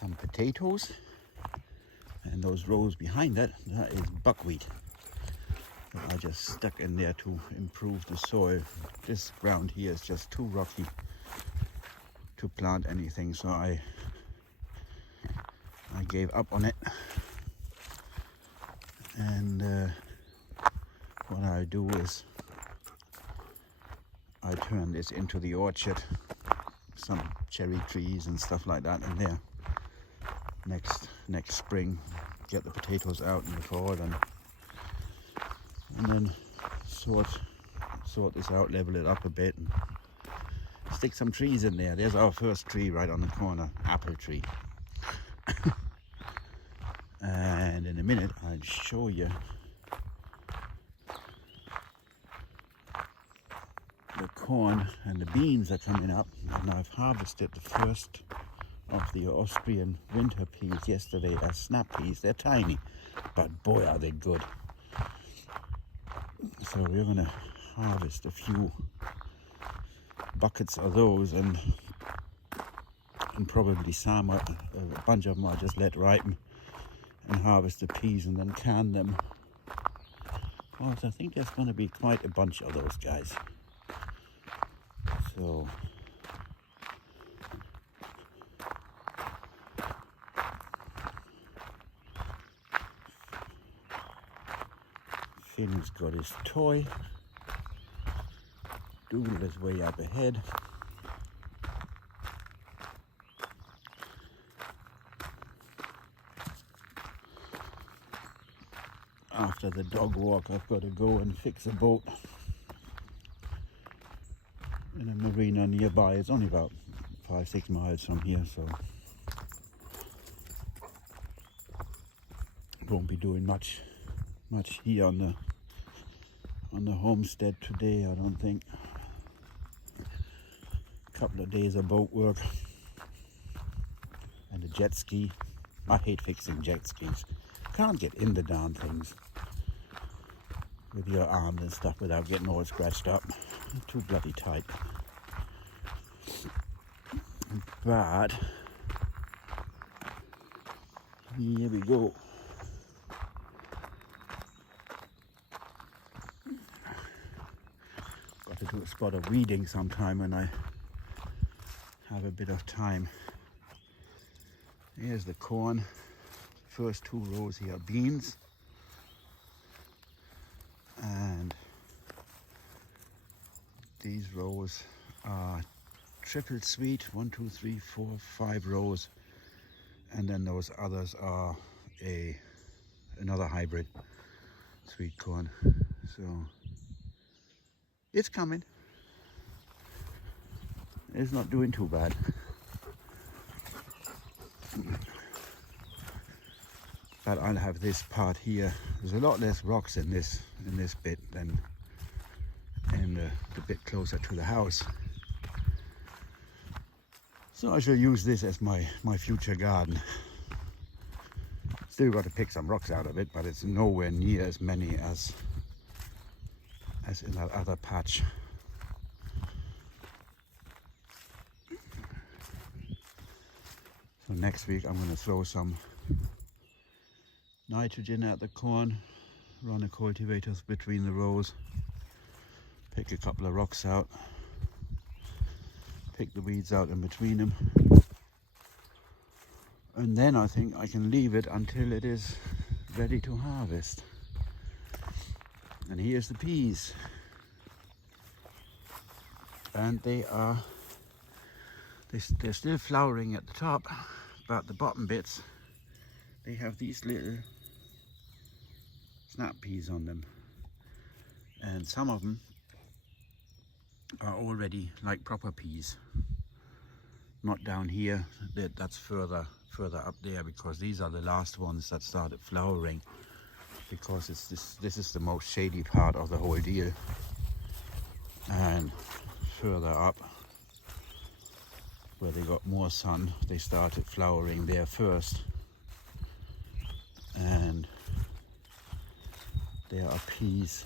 some potatoes, and those rows behind that is buckwheat that I just stuck in there to improve the soil. This ground here is just too rocky to plant anything, so I gave up on it. And what I do is I turn this into the orchard, some cherry trees and stuff like that in there. Next spring, get the potatoes out in the fall, and then sort this out, level it up a bit, and stick some trees in there. There's our first tree right on the corner, apple tree. And in a minute I'll show you the corn and the beans are coming up, and I've harvested the first of the Austrian winter peas yesterday as snap peas. They're tiny, but boy are they good. So we're gonna harvest a few buckets of those, and probably some, a bunch of them I just let ripen and harvest the peas and then can them. Well, I think there's going to be quite a bunch of those guys. So Finn's got his toy. Doodle is way up ahead. After the dog walk, I've got to go and fix a boat in a marina nearby. It's only about 5-6 miles from here, so won't be doing much here on the homestead today, I don't think. A couple of days of boat work and a jet ski. I hate fixing jet skis. Can't get in the darn things with your arms and stuff without getting all scratched up. They're too bloody tight. But here we go. Got to do a spot of weeding sometime when I have a bit of time. Here's the corn. First 2 rows here are beans, and these rows are triple sweet, 1, 2, 3, 4, 5 rows, and then those others are another hybrid sweet corn. So it's coming. It's not doing too bad. But I'll have this part here. There's a lot less rocks in this bit than in the bit closer to the house. So I shall use this as my future garden. Still got to pick some rocks out of it, but it's nowhere near as many as in that other patch. So next week I'm going to throw some nitrogen at the corn, run the cultivators between the rows, pick a couple of rocks out, pick the weeds out in between them, and then I think I can leave it until it is ready to harvest. And here's the peas, and they're still flowering at the top, but the bottom bits, they have these little snap peas on them, and some of them are already like proper peas. Not down here, that's further up there, because these are the last ones that started flowering, because this is the most shady part of the whole deal. And further up, where they got more sun, they started flowering there first. And there are peas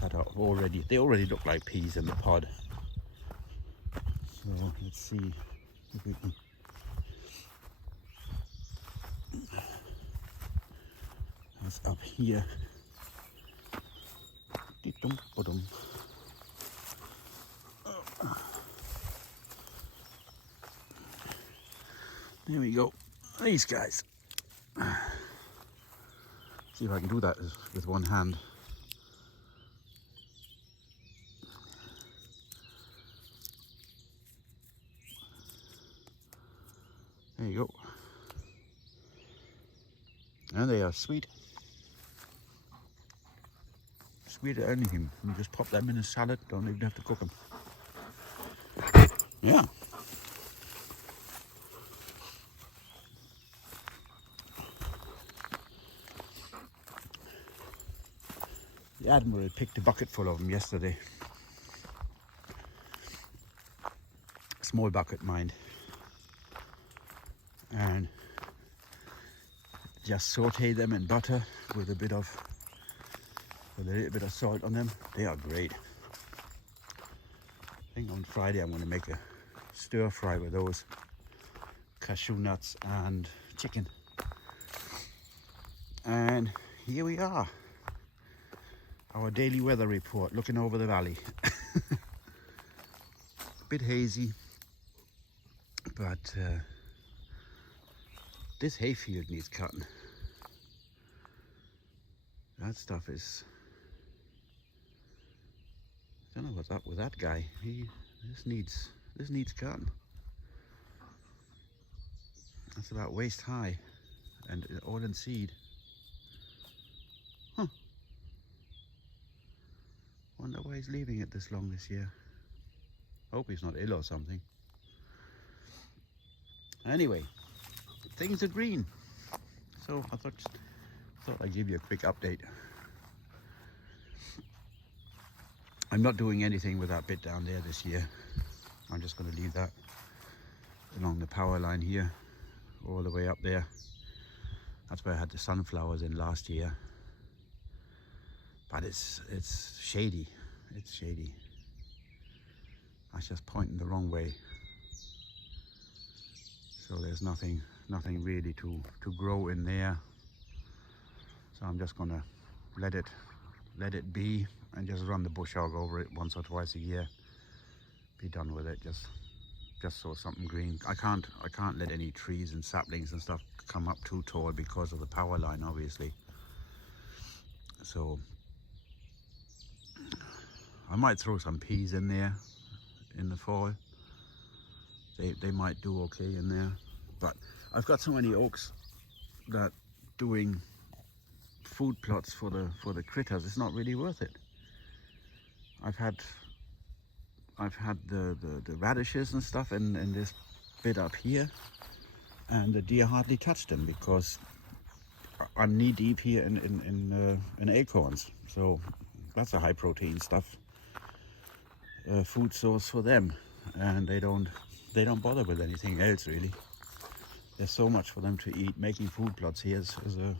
that are already look like peas in the pod. So let's see if we can was up here. There we go. These guys. See if I can do that with one hand. There you go. And they are sweet. Sweet as anything. You just pop them in a salad, don't even have to cook them. Yeah. The Admiral picked a bucket full of them yesterday. Small bucket, mind. And just saute them in butter with a little bit of salt on them. They are great. I think on Friday I'm going to make a stir fry with those cashew nuts and chicken. And here we are, our daily weather report, looking over the valley. A bit hazy, but this hayfield needs cutting. That stuff is, I don't know what's up with that guy. This needs cutting. That's about waist high and all in seed. Huh. Wonder why he's leaving it this long this year. Hope he's not ill or something. Anyway, things are green. So I thought I'd give you a quick update. I'm not doing anything with that bit down there this year. I'm just going to leave that along the power line here, all the way up there. That's where I had the sunflowers in last year. But it's shady. It's shady. I was just pointing the wrong way. So there's nothing really to grow in there. So I'm just gonna let it be and just run the bush hog over it once or twice a year. Be done with it. Just so something green. I can't let any trees and saplings and stuff come up too tall because of the power line, obviously. So I might throw some peas in there in the fall. They might do okay in there. But I've got so many oaks that doing food plots for the critters, it's not really worth it. I've had the radishes and stuff in this bit up here, and the deer hardly touched them because I'm knee deep here in acorns. So that's a high protein stuff, food source for them, and they don't bother with anything else really. There's so much for them to eat. Making food plots here is a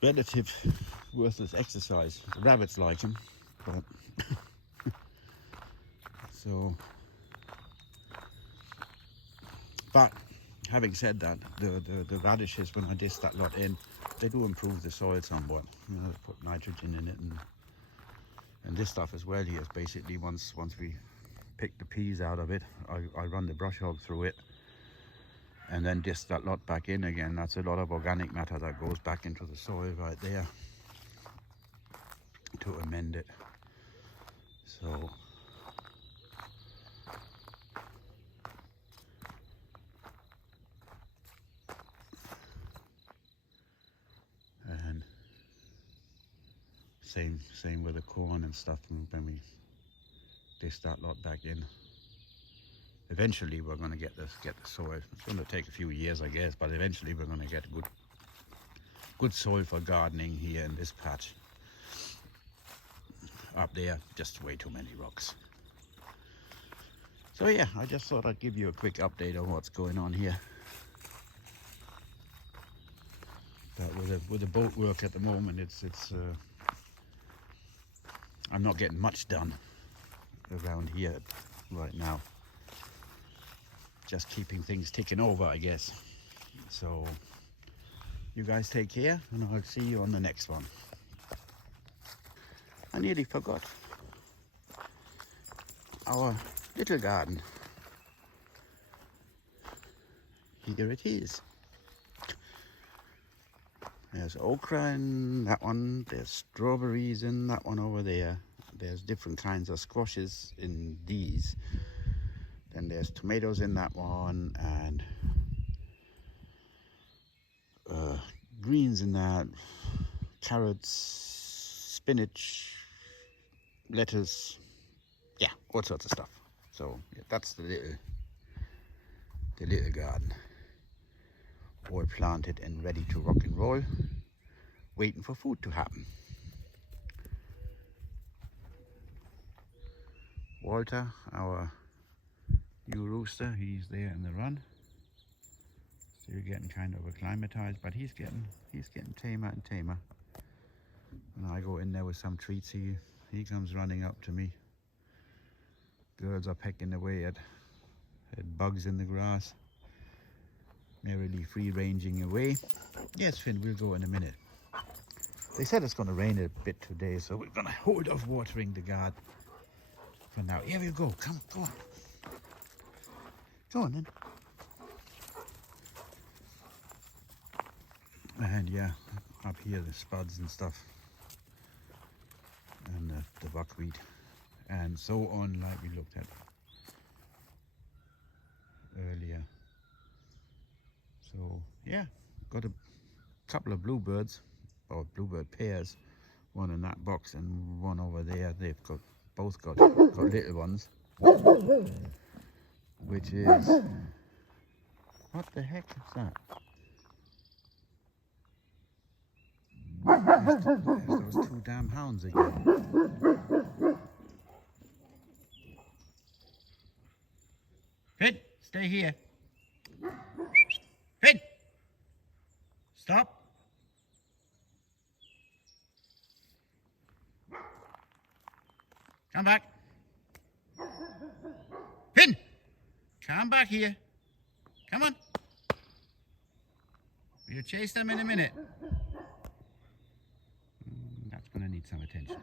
relative worthless exercise. The rabbits like them, but so. But having said that, the radishes, when I disc that lot in, they do improve the soil somewhat. You know, put nitrogen in it, and this stuff as well here is basically once we pick the peas out of it, I run the brush hog through it and then disc that lot back in again. That's a lot of organic matter that goes back into the soil right there to amend it. So and same with the corn and stuff. When we disc that lot back in, eventually we're going to get the soil. It's going to take a few years, I guess, but eventually we're going to get good soil for gardening here in this patch. Up there, just way too many rocks. So yeah, I just thought I'd give you a quick update on what's going on here. But with the boat work at the moment, it's I'm not getting much done around here right now. Just keeping things ticking over, I guess. So You guys take care, and I'll see you on the next one. I nearly forgot our little garden. Here it is. There's okra in that one, there's strawberries in that one over there. There's different kinds of squashes in these. Then there's tomatoes in that one, and greens in that, carrots, spinach, lettuce, yeah, all sorts of stuff. So yeah, that's the little garden, all planted and ready to rock and roll, waiting for food to happen. Walter, our new rooster, he's there in the run. Still getting kind of acclimatized, but he's getting tamer and tamer. When I go in there with some treats, he comes running up to me. Girls are pecking away at bugs in the grass, merrily free-ranging away. Yes, Finn, we'll go in a minute. They said it's going to rain a bit today, so we're going to hold off watering the garden for now. Here we go. Come, go on. Go on then. And yeah, up here the spuds and stuff, and the buckwheat, and so on, like we looked at earlier. So yeah, got a couple of bluebirds, or bluebird pairs, one in that box and one over there. They've both got little ones, which is, what the heck is that? There's those two damn hounds again. Finn, stay here. Finn, stop. Come back. Finn, come back here. Come on. We'll chase them in a minute. That's going to need some attention.